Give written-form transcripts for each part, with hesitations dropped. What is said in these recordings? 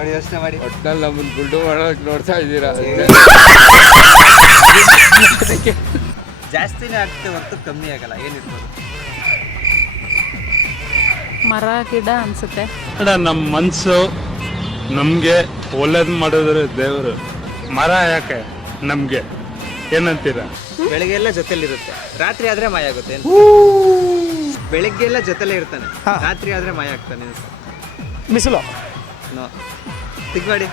ನೋಡಿ ಯೋಚನೆ ಮಾಡಿ. ಒಟ್ನಲ್ಲಿ ನಮ್ಮನ್ನು ಗುಡ್ಡು ಮಾಡೋಕೆ ನೋಡ್ತಾ ಇದ್ದೀರಾ. ಜಾಸ್ತಿನೇ ಆಗ್ತದೆ ಹೊರತು ಕಮ್ಮಿ ಆಗಲ್ಲ. ಏನಿರ್ಬೋದು? ಮರ ಗಿಡ ಅನ್ಸುತ್ತೆ. ನಮ್ಮ ಮನಸ್ಸು ನಮಗೆ ಒಳ್ಳೇದು ಮಾಡಿದ್ರೆ ದೇವರು. ಮರ ಯಾಕೆ ನಮಗೆ ಏನಂತೀರಾ? ಬೆಳಗ್ಗೆ ಎಲ್ಲ ಜೊತೆಲಿರುತ್ತೆ, ರಾತ್ರಿ ಆದ್ರೆ ಮಾಯ ಆಗುತ್ತೆ. ಬೆಳಗ್ಗೆ ಎಲ್ಲ ಜೊತೆಲೇ ಇರ್ತಾನೆ, ರಾತ್ರಿ ಆದ್ರೆ ಮಾಯ ಆಗ್ತಾನೆ. ಬಿಸಿಲು ನೋ ತಿಕ್ ಮಾಡಿ.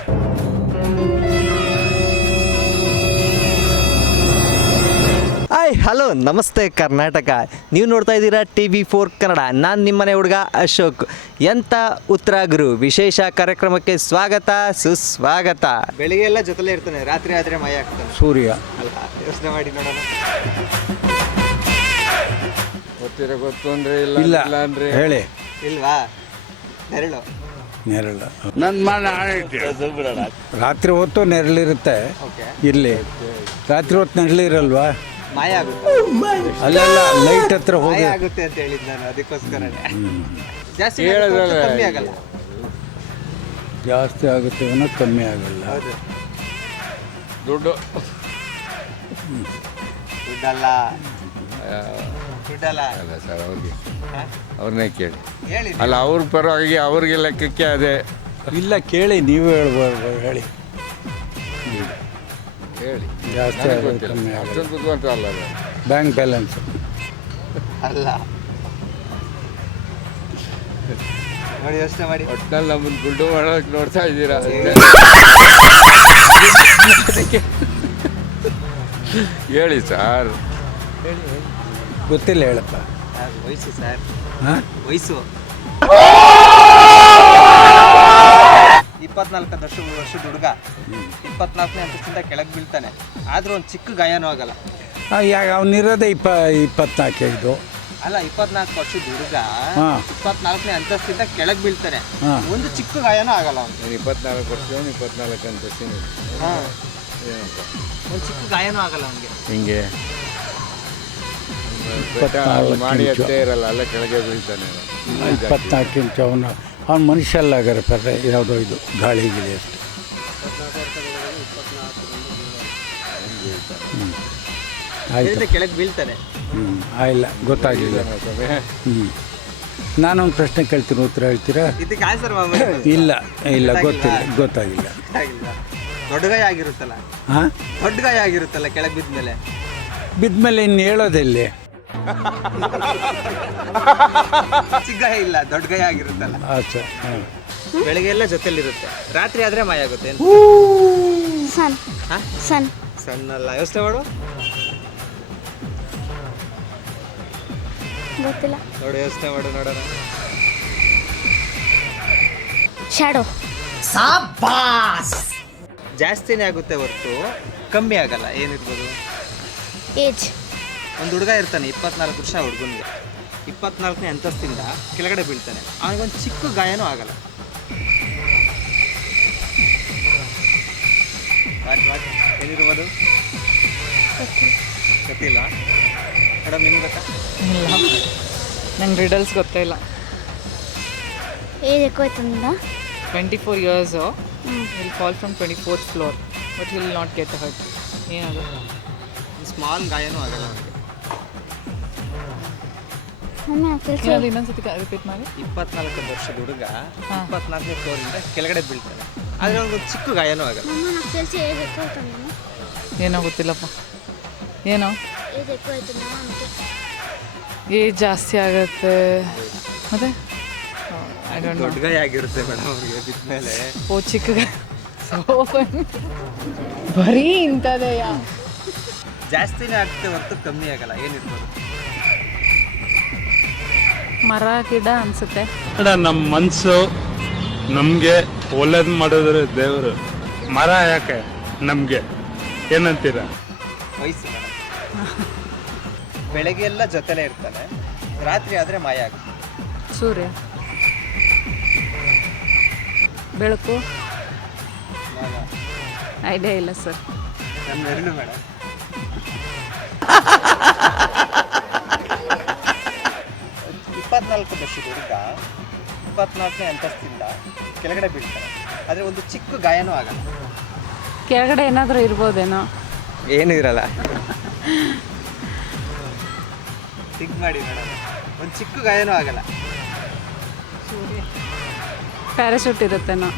ಹಾಯ್ ಹಲೋ ನಮಸ್ತೆ ಕರ್ನಾಟಕ. ನೀವು ನೋಡ್ತಾ ಇದ್ದೀರಾ TV4 ಕನ್ನಡ. ನಾನು ನಿಮ್ಮನೆ ಹುಡುಗ ಅಶೋಕ್. ಎಂಥ ಉತ್ತರ ಗುರು ವಿಶೇಷ ಕಾರ್ಯಕ್ರಮಕ್ಕೆ ಸ್ವಾಗತ ಸುಸ್ವಾಗತ. ಬೆಳಿಗ್ಗೆ ಎಲ್ಲ ಜೊತೆಲೇ ಇರ್ತಾನೆ, ರಾತ್ರಿ ಆದರೆ ಮಾಯ ಆಗ್ತಾನೆ. ಸೂರ್ಯ ಅಲ್ಲ, ಯೋಚನೆ ಮಾಡಿ ನೋಡೋಣ. ಗೊತ್ತು ಅಂದ್ರೆ ಇಲ್ಲ ಇಲ್ಲ ಅಂದ್ರೆ ಹೇಳಿ. ಇಲ್ವಾ? ನೆರಳು. ನೆರಳು ನನ್ನ ಮನ ರಾತ್ರಿ ಹೊತ್ತು ನೆರಳಿರುತ್ತೆ. ಓಕೆ, ಇಲ್ಲಿ ರಾತ್ರಿ ಹೊತ್ತು ನೆರಳಿರಲ್ವಾ? ಮಾಯ ಆಗುತ್ತೆ. ಅಲ್ಲೆಲ್ಲ ಲೈಟ್ ಹತ್ರ ಮಾಯ ಹೋಗಿ ಆಗುತ್ತೆ ಅಂತ ಹೇಳಿದ್ದು ನಾನು, ಅದಕ್ಕೋಸ್ಕರನೇ. ಜಾಸ್ತಿ ಹೇಳೋದಲ್ಲ. ಕಮ್ಮಿ ಆಗಲ್ಲ. ಜಾಸ್ತಿ ಆಗುತ್ತೆ ಅನ್ನೋ ಕಮ್ಮಿ ಆಗಲ್ಲ. ಹೌದು. ದುಡ್ಡು ದುಡ್ಡಲ್ಲ, ದುಡ್ಡಲ್ಲ. ಅಲ್ಲ ಸರ್, ಅವ್ರಿಗೆ ಹಾ? ಅವ್ರನ್ನೇ ಕೇಳಿ. ಹೇಳಿ. ಅಲ್ಲ, ಅವ್ರ ಪರವಾಗಿ ಅವ್ರಿಗೆ ಲೆಕ್ಕಕ್ಕೆ ಅದೇ ಇಲ್ಲ ಕೇಳಿ, ನೀವು ಹೇಳ್ಬಾರ್ದು. ಹೇಳಿ ಹೇಳಿ. ಜಾಸ್ತಿ ನನಗೆ ಆಗೋದು ಗೊತ್ತಿಲ್ಲ. ಕಮ್ಮಿ ಆಗಲ್ಲ. ಅಷ್ಟೊಂದು ಬುದ್ಧಿವಂತ ಅಲ್ಲ ಅದು. ಬ್ಯಾಂಕ್ ಬ್ಯಾಲೆನ್ಸ್ ಅಲ್ಲ, ನೋಡಿ ಯೋಚನೆ ಮಾಡಿ. ಒಟ್ನಲ್ಲಿ ನಮ್ಮನ್ನು ಗುಡ್ಡು ಮಾಡೋಕೆ ನೋಡ್ತಾ ಇದ್ದೀರಾ. ಅದಕ್ಕೆ ಹೇಳಿ ಸರ್. ಗೊತ್ತಿಲ್ಲ ಹೇಳಪ್ಪ. ವಯಸ್ಸು ಸರ್, ಹಾಂ ವಯಸ್ಸು 24 ವರ್ಷದ ಹುಡುಗ 24ನೇ ಅಂತಸ್ತಿಂದ ಕೆಳಗೆ ಬೀಳ್ತಾನೆ. ಆದ್ರೂ ಒಂದು ಚಿಕ್ಕ ಗಾಯನೂ ಆಗಲ್ಲ. ಯಾಕೆ ಅವನಿರೋದೇ 24 ಇದು. ಅಲ್ಲ, 24 ವರ್ಷದ ಹುಡುಗ ಹಾಂ 24ನೇ ಅಂತಸ್ತಿಂದ ಕೆಳಗೆ ಬೀಳ್ತಾನೆ. ಹಾಂ ಒಂದು ಚಿಕ್ಕ ಗಾಯನೂ ಆಗಲ್ಲ ಅವ್ನು. 24 ವರ್ಷ 24 ಅಂತ ಹಾಂ, ಏನಪ್ಪ ಒಂದು ಚಿಕ್ಕ ಗಾಯನೂ ಆಗಲ್ಲ ಅವನಿಗೆ. ಹಿಂಗೆ 24 ಮಾಡಿ ಇಂಚು. ಅಷ್ಟೇ ಇರಲ್ಲ, ಅಲ್ಲ ಕೆಳಗೆ ಬೀಳ್ತಾನೆ. 24 ಇಂಚು. ಅವ್ನು ಮನುಷ್ಯ ಅಲ್ಲ ಆಗರೆ ಯಾವುದೋ ಇದು ಗಾಳಿ ಗಿಳಿ ಅಷ್ಟು. ಆಯ್ತು. ಕೆಳಗೆ ಬೀಳ್ತಾನೆ. ಇಲ್ಲ ಗೊತ್ತಾಗಿಲ್ಲ. ನಾನೊಂದು ಪ್ರಶ್ನೆ ಕೇಳ್ತೀನಿ, ಉತ್ತರ ಹೇಳ್ತೀರಾ? ಇದಕ್ಕೆ ಆನ್ಸರ್ ಮಾಮೂಲಿ. ಇಲ್ಲ ಇಲ್ಲ ಗೊತ್ತಿಲ್ಲ, ಗೊತ್ತಾಗಿಲ್ಲ. ದೊಡ್ಡ ಗಾಯ ಆಗಿರುತ್ತಲ್ಲ, ಹಾಂ ದೊಡ್ಡ ಗಾಯ ಆಗಿರುತ್ತಲ್ಲ ಕೆಳಗೆ ಬಿದ್ಮೇಲೆ. ಬಿದ್ಮೇಲೆ ಇನ್ನು ಹೇಳೋದೆಲ್ಲಿ? ಚಿಕ್ಕ ಗಾಯ ಇಲ್ಲ, ದೊಡ್ಡ ಗಾಯ ಆಗಿರುತ್ತಲ್ಲ. ಆಚೆ. ಹಾಂ ಬೆಳಗ್ಗೆ ಎಲ್ಲ ಜೊತೆಲಿರುತ್ತೆ, ರಾತ್ರಿ ಆದ್ರೆ ಮಾಯ ಆಗುತ್ತೆ. ಸನ್ ಹಾ? ಸನ್ ಸಣ್ಣಲ್ಲ, ಯೋಚನೆ ಮಾಡು. ಗೊತ್ತಿಲ್ಲ. ನೋಡು, ಯೋಚನೆ ಮಾಡು, ನೋಡೋಣ. ಶ್ಯಾಡೋ. ಜಾಸ್ತಿನೇ ಆಗುತ್ತೆ ಹೊರತು ಕಮ್ಮಿ ಆಗಲ್ಲ. ಏನಿರ್ಬೋದು? ಏಜ್. ಒಂದು ಹುಡುಗ ಇರ್ತಾನೆ, 24 ವರ್ಷ ಹುಡುಗನಿಗೆ 24ನೇ ಅಂತಸ್ತಿಂದ ಕೆಳಗಡೆ ಬೀಳ್ತಾನೆ. ಅವನಿಗೊಂದು ಚಿಕ್ಕ ಗಾಯನೂ ಆಗಲ್ಲ. ಏನಿರ್ಬೋದು? ಗೊತ್ತಿಲ್ಲ ಮೇಡಮ್, ನಿಮ್ಗೆ ಗೊತ್ತಾ? ಇಲ್ಲ, ನಂಗೆ ರಿಡಲ್ಸ್ ಗೊತ್ತೇ ಇಲ್ಲ. ಏಜ್ ఎక్కువ అవుతుందా? 24 years will fall from 24th floor but he will not get hurt. ಏನದು? ಸ್ಮಾಲ್ ಗಾಯನೂ ಆಗಲ್ಲ ಅವನಿಗೆ. ಮಮ್ಮಿ నాకు తెలుసు. ಏನದು? ಇನ್ನೊಂದ್ಸತಿ ರಿಪೀಟ್ ಮಾಡಿ. 24 ವರ್ಷದ ಹುಡುಗ 24ನೇ ಫ್ಲೋರಿಂದ ಕೆಳಗಡೆ ಬೀಳ್ತಾನೆ. ಆದರೆ ಅವನಿಗೊಂದು ಚಿಕ್ಕ ಗಾಯನೂ ಆಗಲ್ಲ. మమ్మ నాకు తెలిసి ఏజ్ ఎక్కువ అవుతుందా? ಏನೋ ಗೊತ್ತಿಲ್ಲಪ್ಪ. ಏನೋ ఏజ్ ఎక్కువ అవుతుందా అంటే ಏಜ್ ಜಾಸ್ತಿ ಆಗುತ್ತೆ. ಮತ್ತೆ ಐ ಡೋಂಟ್ ನೋ. ದೊಡ್ಡ ಗಾಯ ಆಗಿರುತ್ತೆ ಮೇಡಮ್ ಅವ್ರಿಗೆ ಬಿದ್ಮೇಲೆ. ಓ, ಚಿಕ್ಕ ಬರೀ ಇಂಥದೆಯಾ? ಜಾಸ್ತಿನೇ ಆಗ್ತದೆ ಹೊರತು ಕಮ್ಮಿ ಆಗಲ್ಲ. ಏನಿರ್ಬೋದು? ಮರ ಗಿಡ ಅನ್ಸುತ್ತೆ. ನಮ್ಮ ಮನಸ್ಸು ನಮಗೆ ಒಳ್ಳೇದು ಮಾಡಿದ್ರೆ ದೇವರು. ಮರ ಯಾಕೆ ನಮಗೆ ಏನಂತೀರಾ? ವಯಸ್ಸು ಮೇಡಮ್. ಬೆಳಗ್ಗೆ ಎಲ್ಲ ಜೊತೆಲೇ ಇರ್ತಾನೆ, ರಾತ್ರಿ ಆದರೆ ಮಾಯ ಆಗುತ್ತೆ. ಸೂರ್ಯ. ಬೆಳಕು. ಐಡಿಯಾ ಇಲ್ಲ ಸರ್. ನನ್ನ ನೆರಳು ಮೇಡಮ್. 24 ವರ್ಷದ ಹುಡುಗ 24ನೇ ಅಂತಸ್ತಿಂದ ಕೆಳಗಡೆ ಬೀಳ್ತಾರೆ, ಆದರೆ ಒಂದು ಚಿಕ್ಕ ಗಾಯನೂ ಆಗಲ್ಲ. ಕೆಳಗಡೆ ಏನಾದರೂ ಇರ್ಬೋದೇನೋ. ಏನೂ ಇರಲ್ಲ. ಥಿಂಕ್ ಮಾಡಿ ಮೇಡಮ್, ಒಂದು ಚಿಕ್ಕ ಗಾಯನೂ ಆಗಲ್ಲ. ಪ್ಯಾರಾಶೂಟ್ ಇರುತ್ತೇನೋ.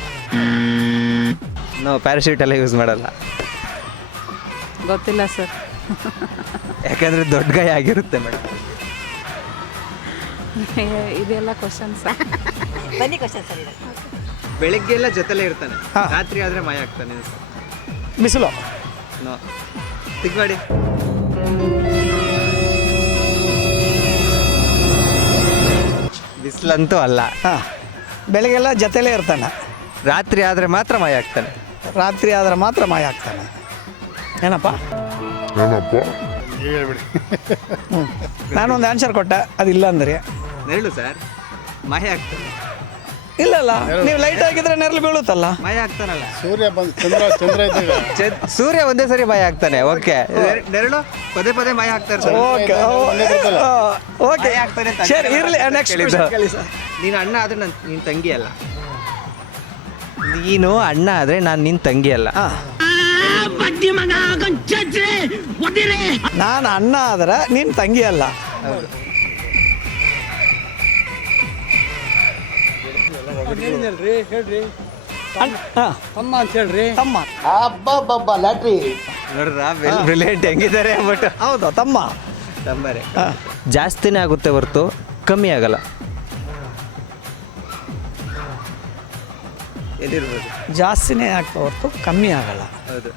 ನಾವು ಪ್ಯಾರಾಶೂಟ್ ಎಲ್ಲ ಯೂಸ್ ಮಾಡಲ್ಲ, ಗೊತ್ತಿಲ್ಲ ಸರ್. ಯಾಕಂದರೆ ದೊಡ್ಡ ಗಾಯ ಆಗಿರುತ್ತೆ ಮೇಡಮ್. ಇದೆಲ್ಲ ಕ್ವಶನ್ಸ್. ಬೆಳಗ್ಗೆ ಎಲ್ಲ ಜೊತೆಲೇ ಇರ್ತಾನೆ, ರಾತ್ರಿ ಆದರೆ ಮಾಯ ಆಗ್ತಾನೆ. ಬಿಸಿಲು. ನೋ, ಥಿಂಕ್ ಮಾಡಿ. ಬಿಸಿಲಂತೂ ಅಲ್ಲ. ಹಾಂ, ಬೆಳಗ್ಗೆಲ್ಲ ಜೊತೆಲೇ ಇರ್ತಾನೆ, ರಾತ್ರಿ ಆದರೆ ಮಾತ್ರ ಮಾಯ ಆಗ್ತಾನೆ. ರಾತ್ರಿ ಆದ್ರೆ ಮಾತ್ರ ಮಾಯ ಆಗ್ತಾನೆ. ಏನಪ್ಪ? ಹ್ಞೂ, ನಾನೊಂದು ಆನ್ಸರ್ ಕೊಟ್ಟೆ, ಅದಿಲ್ಲ ಅಂದ್ರೆ. ನೆರಳು ಸರ್, ಮಾಯ ಆಗ್ತಾನೆ. ಇಲ್ಲಲ್ಲ, ನೀವು ಲೈಟ್ ಹಾಕಿದ್ರೆ ನೆರಳು ಬೀಳುತ್ತಲ್ಲ. ಮಾಯ ಆಗ್ತಾನಲ್ಲ. ಸೂರ್ಯ ಬಂದು ಚಂದ್ರ ಇದ್ದಾಗ ಸೂರ್ಯ ಒಂದೇ ಸರಿ ಮಾಯ ಆಗ್ತಾನೆ. ಓಕೆ, ನೆರಳು ಪದೇ ಪದೇ ಮಾಯ ಆಗ್ತಾರೆ ಸರ್. ಓಕೆ ಓಕೆ, ಮಾಯ ಆಗ್ತಾನೆ ಅಂತ ಸರಿ ಇರಲಿ. ನೆಕ್ಸ್ಟ್ ಕೇಳಿ ಸರ್. ನೀನು ಅಣ್ಣ ಆದರೆ ನಿನ್ನ ತಂಗಿ ಅಲ್ಲ. ನೀನು ಅಣ್ಣ ಆದರೆ ನಾನು ನಿನ್ನ ತಂಗಿ ಅಲ್ಲ. ನಾನು ಅಣ್ಣ ಆದ್ರೆ ನೀನು ತಂಗಿ ಅಲ್ಲ. ತಮ್ಮ ಅಂತ ಹೇಳ್ರಿ. ತಮ್ಮ. ನೋಡ್ರ ಬ್ರಿಲಿಯಂಟ್ ಹೆಂಗಿದ್ದಾರೆ ಅಂದ್ಬಿಟ್ಟು. ಹೌದು, ತಮ್ಮ. ತಂಬರೆ ಜಾಸ್ತಿನೇ ಆಗುತ್ತೆ ಹೊರತು ಕಮ್ಮಿ ಆಗಲ್ಲ. ಎಲ್ಲಿರ್ಬೋದು? ಜಾಸ್ತಿನೇ ಆಗ್ತಾ ಹೊರತು ಕಮ್ಮಿ ಆಗಲ್ಲ. ಹೌದು.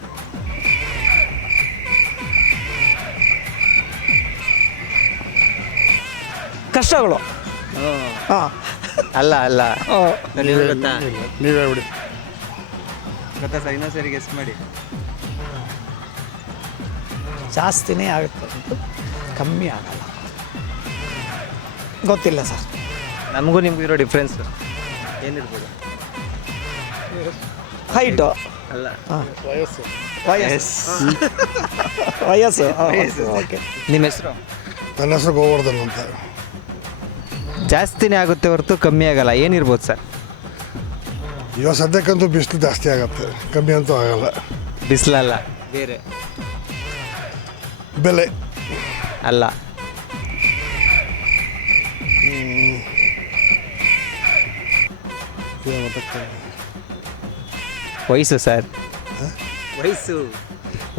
ಕಷ್ಟಗಳು. ಹಾಂ, ಅಲ್ಲ ಅಲ್ಲ, ಓ, ನಿಮ್ಗೆ ಗೊತ್ತಾ? ನೀವೇ ಬಿಡಿ. ಗೊತ್ತಾ ಸರ್? ಇನ್ನೊಂದು ಸರಿ ಗೆಸ್ಟ್ ಮಾಡಿ. ಜಾಸ್ತಿನೇ ಆಗುತ್ತೆ ಹೊರತು ಕಮ್ಮಿ ಆಗಲ್ಲ. ಗೊತ್ತಿಲ್ಲ ಸರ್. ನಮಗೂ ನಿಮಗೂ ಇರೋ ಡಿಫ್ರೆನ್ಸ್ ಏನಿರ್ಬೋದು? ಹೈಟು. ಅಲ್ಲ, ವಯಸ್ಸು. ವಯಸ್ಸು. ವಯಸ್ಸು. ಓಕೆ. ನಿಮ್ಮ ಹೆಸರು? ನನ್ನ ಹೆಸರು ಗೋವರ್ಧನ್ ಅಂತ. ಜಾಸ್ತಿನೇ ಆಗುತ್ತೆ ಹೊರತು ಕಮ್ಮಿ ಆಗಲ್ಲ, ಏನಿರ್ಬೋದು ಸರ್? ಇವಾಗ ಸದ್ಯಕ್ಕಂತೂ ಬಿಸಿಲು ಜಾಸ್ತಿ ಆಗುತ್ತೆ, ಕಮ್ಮಿ ಅಂತೂ ಆಗಲ್ಲ. ಬಿಸಿಲಲ್ಲ, ಬೇರೆ ಬೆಲೆ. ಅಲ್ಲ. ವಯಸ್ಸು ಸರ್, ವಯಸ್ಸು.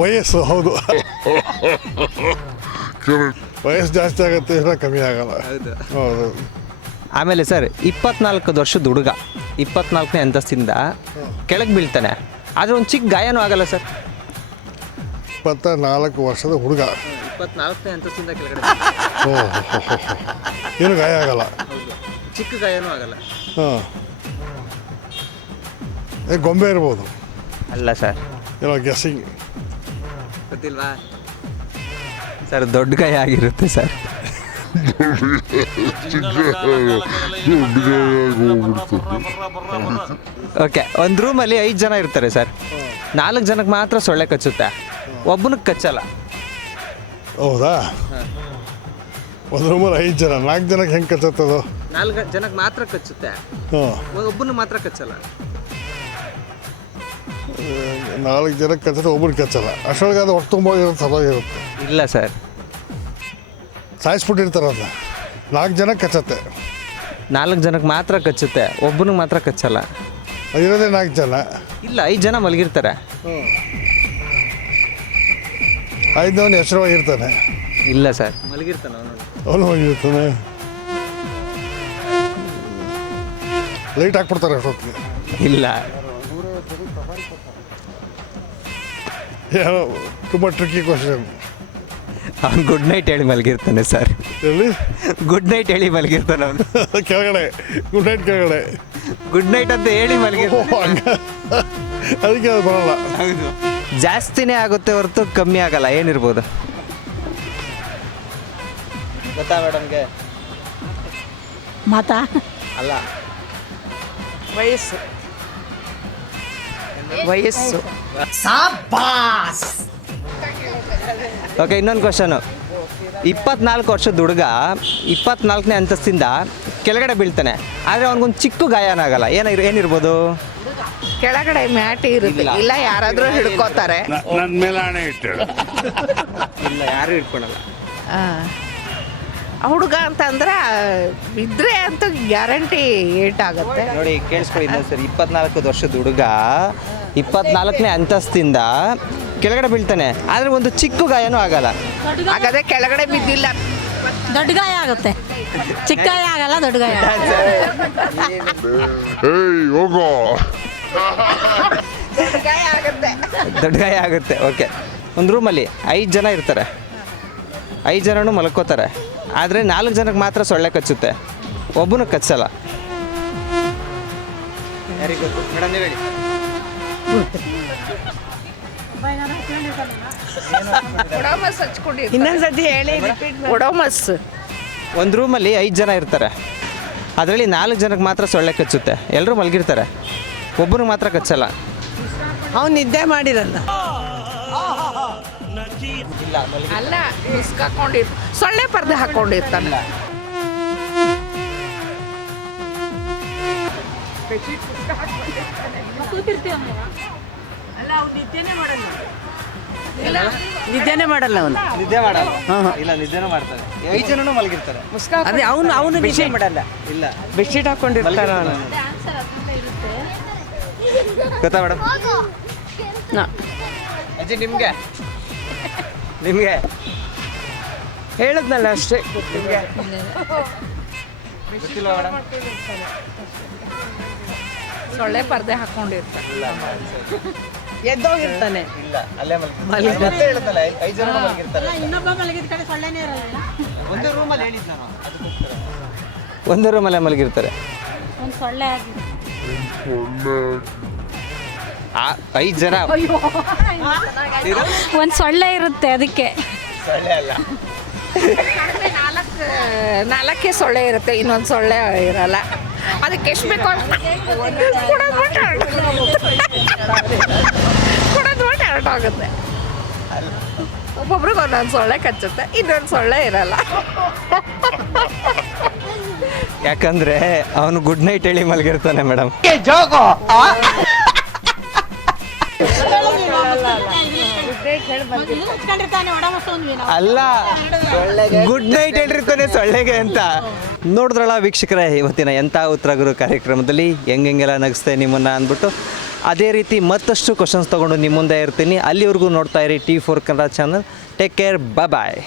ವಯಸ್ಸು, ಹೌದು. ವಯಸ್ಸು ಜಾಸ್ತಿ ಆಗುತ್ತೆ, ಇಷ್ಟ ಕಮ್ಮಿ ಆಗಲ್ಲ. ಹೌದು. ಹೌದು. ಆಮೇಲೆ ಸರ್, 24 ವರ್ಷದ ಹುಡುಗ 24ನೇ ಅಂತಸ್ತಿಂದ ಕೆಳಗೆ ಬೀಳ್ತಾನೆ, ಆದರೆ ಒಂದು ಚಿಕ್ಕ ಗಾಯನೂ ಆಗಲ್ಲ ಸರ್. 24 ವರ್ಷದ ಹುಡುಗ 24ನೇ ಅಂತಸ್ತಿಂದ ಕೆಳಗಡೆ ಏನು ಗಾಯ ಆಗಲ್ಲ. ಹೌದು, ಚಿಕ್ಕ ಗಾಯನೂ ಆಗಲ್ಲ. ಹಾಂ, ಗೊಂಬೆ ಇರ್ಬೋದು. ಅಲ್ಲ ಸರ್. ಏನೋ ಗೆಸ್ಸಿಂಗ್. ಗೊತ್ತಿಲ್ವಾ ಸರ್? ದೊಡ್ಡ ಗಾಯ ಆಗಿರುತ್ತೆ ಸರ್. ಓಕೆ, ಒಂದು ರೂಮಲ್ಲಿ 5 ಜನ ಇರ್ತಾರೆ ಸರ್. 4 ಜನಕ್ಕೆ ಮಾತ್ರ ಸೊಳ್ಳೆ ಕಚ್ಚುತ್ತೆ, ಒಬ್ಬನಿಗೆ ಕಚ್ಚಲ್ಲ. ಹೌದಾ? ಒಂದು ರೂಮಲ್ಲಿ 5 ಜನ, 4 ಜನಕ್ಕೆ ಹೆಂಗೆ ಕಚ್ಚತ್ತದು? 4 ಜನಕ್ಕೆ ಮಾತ್ರ ಕಚ್ಚುತ್ತೆ, ಹಾಂ, ಒಬ್ಬನಿಗೆ ಮಾತ್ರ ಕಚ್ಚಲ್ಲ. 4 ಜನಕ್ಕೆ ಕಚ್ಚತ್ತೆ, ಒಬ್ಬರು ಕಚ್ಚಲ್ಲ. ಅಷ್ಟೊಳಗೆ ಅದು ಹೊಟ್ಟೆ ತುಂಬ ಇರುತ್ತೆ, ಸಲೋಗಿರುತ್ತೆ. ಇಲ್ಲ ಸರ್, ಸಾಯಿಸ್ಬಿಟ್ಟಿರ್ತಾರೆ ಅದನ್ನ. 4 ಜನಕ್ಕೆ ಕಚ್ಚತ್ತೆ, 4 ಜನಕ್ಕೆ ಮಾತ್ರ ಕಚ್ಚುತ್ತೆ, ಒಬ್ಬನಿಗೆ ಮಾತ್ರ ಕಚ್ಚಲ್ಲ. ಇರೋದೇ 4 ಜನ. ಇಲ್ಲ, 5 ಜನ ಮಲಗಿರ್ತಾರೆ. 5ನವನು ಎಚ್ಚರವಾಗಿರ್ತಾನೆ. ಇಲ್ಲ ಸರ್, ಮಲಗಿರ್ತಾನೆ ಅವನು. ಅವನು ಹೋಗಿರ್ತಾನೆ. ಲೈಟ್ ಹಾಕ್ಬಿಡ್ತಾರೆ ಅಷ್ಟೊತ್ತಿಗೆ. ಇಲ್ಲ, ಏನೋ ತುಂಬ ಟ್ರಿಕ್ಕಿ ಕ್ವಶನ್. ಅವ್ನು ಗುಡ್ ನೈಟ್ ಹೇಳಿ ಮಲಗಿರ್ತಾನೆ ಸರ್. ಎಲ್ಲಿ? ಗುಡ್ ನೈಟ್ ಹೇಳಿ ಮಲಗಿರ್ತಾನೆ ಅವನು. ಕೆಳಗಡೆ, ಗುಡ್ ನೈಟ್ ಕೆಳಗಡೆ ಗುಡ್ ನೈಟ್ ಅಂತ ಹೇಳಿ ಮಲಗಿರ್ತಾನೆ. ಅದಕ್ಕೆ ಅದು ಬರಲ್ಲ. ಹೌದು, ಜಾಸ್ತಿನೇ ಆಗುತ್ತೆ ಹೊರತು ಕಮ್ಮಿ ಆಗಲ್ಲ. ಏನಿರ್ಬೋದು ಗೊತ್ತಾ ಮೇಡಮ್ಗೆ? ಮಾತಾ? ಅಲ್ಲ. ವಯಸ್ಸು. ವಯಸ್ಸು. ಓಕೆ, ಇನ್ನೊಂದು ಕ್ವಶನು. 24 ವರ್ಷದ ಹುಡುಗ 24ನೇ ಅಂತಸ್ತಿಂದ ಕೆಳಗಡೆ ಬೀಳ್ತಾನೆ, ಆದರೆ ಅವನಿಗೊಂದು ಚಿಕ್ಕ ಗಾಯನ ಆಗಲ್ಲ. ಏನಿರ್ಬೋದು? ಕೆಳಗಡೆ ಮ್ಯಾಟ್ ಇರುತ್ತೆ, ಇಲ್ಲ ಯಾರಾದ್ರೂ ಹಿಡ್ಕೋತಾರೆ. ನನ್ನ ಮೇಲೆ ಹಣೆ ಇಟ್ಟು ಇಲ್ಲ, ಯಾರು ಇಟ್ಕೊಳಲ್ಲ. ಹುಡುಗ ಅಂತಂದ್ರೆ ಬಿದ್ರೆ ಅಂತೂ ಗ್ಯಾರಂಟಿ ಏಟಾಗುತ್ತೆ. ನೋಡಿ ಕೇಳಿಸ್ಕೊಳ್ಳಿ ಇನ್ನೊಂದು ಸರಿ, 24 ವರ್ಷದ ಹುಡುಗ 24ನೇ ಅಂತಸ್ತಿಂದ ಕೆಳಗಡೆ ಬೀಳ್ತಾನೆ, ಆದರೆ ಒಂದು ಚಿಕ್ಕ ಗಾಯನೂ ಆಗಲ್ಲ. ಹಾಗಾದ್ರೆ ಕೆಳಗಡೆ ಬಿದ್ದಿಲ್ಲ, ದೊಡ್ಡ ಗಾಯ ಆಗುತ್ತೆ, ಚಿಕ್ಕ ಗಾಯ ಆಗಲ್ಲ, ದೊಡ್ಡ ಗಾಯ. ಗಾಯ ಆಗುತ್ತೆ. ದೊಡ್ಡ ಗಾಯ ಆಗುತ್ತೆ. ಓಕೆ, ಒಂದು ರೂಮಲ್ಲಿ 5 ಜನ ಇರ್ತಾರೆ, 5 ಜನನೂ ಮಲ್ಕೋತಾರೆ, ಆದರೆ 4 ಜನಕ್ಕೆ ಮಾತ್ರ ಸೊಳ್ಳೆ ಕಚ್ಚುತ್ತೆ, ಒಬ್ಬನು ಕಚ್ಚಲ್ಲ. ಯಾರಿಗೆ ಗೊತ್ತು ಮೇಡಮ್, ನೀವು ಹೇಳಿ. ಒಡೋಮಸ್ ಹಚ್ಕೊಂಡಿರ್ತಾರೆ. ಇನ್ನೊಂದ್ಸತಿ ಹೇಳಿ. ಒಡೋಮಸ್. ಒಂದು ರೂಮಲ್ಲಿ 5 ಜನ ಇರ್ತಾರೆ, ಅದರಲ್ಲಿ 4 ಜನಕ್ಕೆ ಮಾತ್ರ ಸೊಳ್ಳೆ ಕಚ್ಚುತ್ತೆ, ಎಲ್ಲರೂ ಮಲಗಿರ್ತಾರೆ, ಒಬ್ಬನಿಗೆ ಮಾತ್ರ ಕಚ್ಚಲ್ಲ. ಅವ್ನು ನಿದ್ದೆ ಮಾಡಿರಲ್ಲ. ಅಲ್ಲ, ಮುಸ್ಕ್ ಹಾಕೊಂಡಿರ್ ಸೊಳ್ಳೆ ಪರ್ದೆ ಹಾಕೊಂಡಿರ್ತಾನಲ್ಲ. ನಿದ್ದೆನೇ ಮಾಡಲ್ಲ ಅವನು. ನಿದ್ದೆ ಮಾಡಲ್ಲ. ಇಲ್ಲ, ನಿದ್ದೆನೂ ಮಾಡ್ತಾರೆ, 5 ಜನನೂ ಮಲಗಿರ್ತಾರೆ. ಅದೇ ಅವನು ನಿದ್ದೆ ಮಾಡಲ್ಲ. ಇಲ್ಲ, ಬೆಡ್ಶೀಟ್ ಹಾಕೊಂಡಿರ್ತಾರ ಅವನು. ಗೊತ್ತಾ ಮೇಡಮ್? ಅಜ್ಜಿ ನಿಮಗೆ ಹೇಳದ್ನಲ್ಲ ಅಷ್ಟೇ. ನಿಮಗೆ ಗೊತ್ತಿಲ್ವಾ ಮೇಡಮ್? ಸೊಳ್ಳೆ ಪರ್ದೆ ಹಾಕೊಂಡಿರ್ತಾರೆ. ಎದ್ದೋಗಿರ್ತಾನೆ. ಇಲ್ಲ, ಅಲ್ಲೇ ಮಲಗಿರ್ತಾರೆ. ಮತ್ತೆ ಹೇಳಿದ್ನಲ್ಲ, 5 ಜನ ಮಲಗಿರ್ತಾರೆ. ಒಂದೇ ರೂಮಲ್ಲಿ ಹೇಳಿದ್ ನಾನು, ಅದಕ್ಕೋಸ್ಕರ. ಒಂದೇ ರೂಮಲ್ಲೇ ಮಲಗಿರ್ತಾರೆ. ಒಂದು ಸೊಳ್ಳೆ ಆಗಿ 5 ಜನ. ಒಂದು ಸೊಳ್ಳೆ ಇರುತ್ತೆ, ಅದಕ್ಕೆ. ಸೊಳ್ಳೆ ಅಲ್ಲ, ನಾಲ್ಕೇ ಸೊಳ್ಳೆ ಇರುತ್ತೆ, ಇನ್ನೊಂದು ಸೊಳ್ಳೆ ಇರಲ್ಲ. ಅದಕ್ಕೆ ಎಷ್ಟು ಬೇಕು ಕೊಡೋದ್ಬಿಟ್ಟು ಹೊರಟೋಗುತ್ತೆ. ಒಬ್ಬೊಬ್ರಿಗೆ ಒಂದೊಂದು ಸೊಳ್ಳೆ ಕಚ್ಚುತ್ತೆ, ಇನ್ನೊಂದು ಸೊಳ್ಳೆ ಇರಲ್ಲ. ಯಾಕಂದ್ರೆ ಅವನು ಗುಡ್ ನೈಟ್ ಹೇಳಿ ಮಲಗಿರ್ತಾನೆ ಮೇಡಮ್. ಅಲ್ಲ, ಗುಡ್ ನೈಟ್ ಹೇಳಿರ್ತಾನೆ ಸೊಳ್ಳೆಗೆ ಅಂತ. ನೋಡಿದ್ರಲ್ಲ ವೀಕ್ಷಕರೇ, ಇವತ್ತಿನ ಎಂಥ ಉತ್ತರ ಗುರು ಕಾರ್ಯಕ್ರಮದಲ್ಲಿ ಹೆಂಗೆಲ್ಲ ನಗಿಸ್ತೆ ನಿಮ್ಮನ್ನು ಅಂದ್ಬಿಟ್ಟು, ಅದೇ ರೀತಿ ಮತ್ತಷ್ಟು ಕ್ವಶನ್ಸ್ ತೊಗೊಂಡು ನಿಮ್ಮ ಮುಂದೆ ಇರ್ತೀನಿ. ಅಲ್ಲಿವರೆಗೂ ನೋಡ್ತಾ ಇರಿ TV4 Kannada channel. Take care, ಬಾಯ್.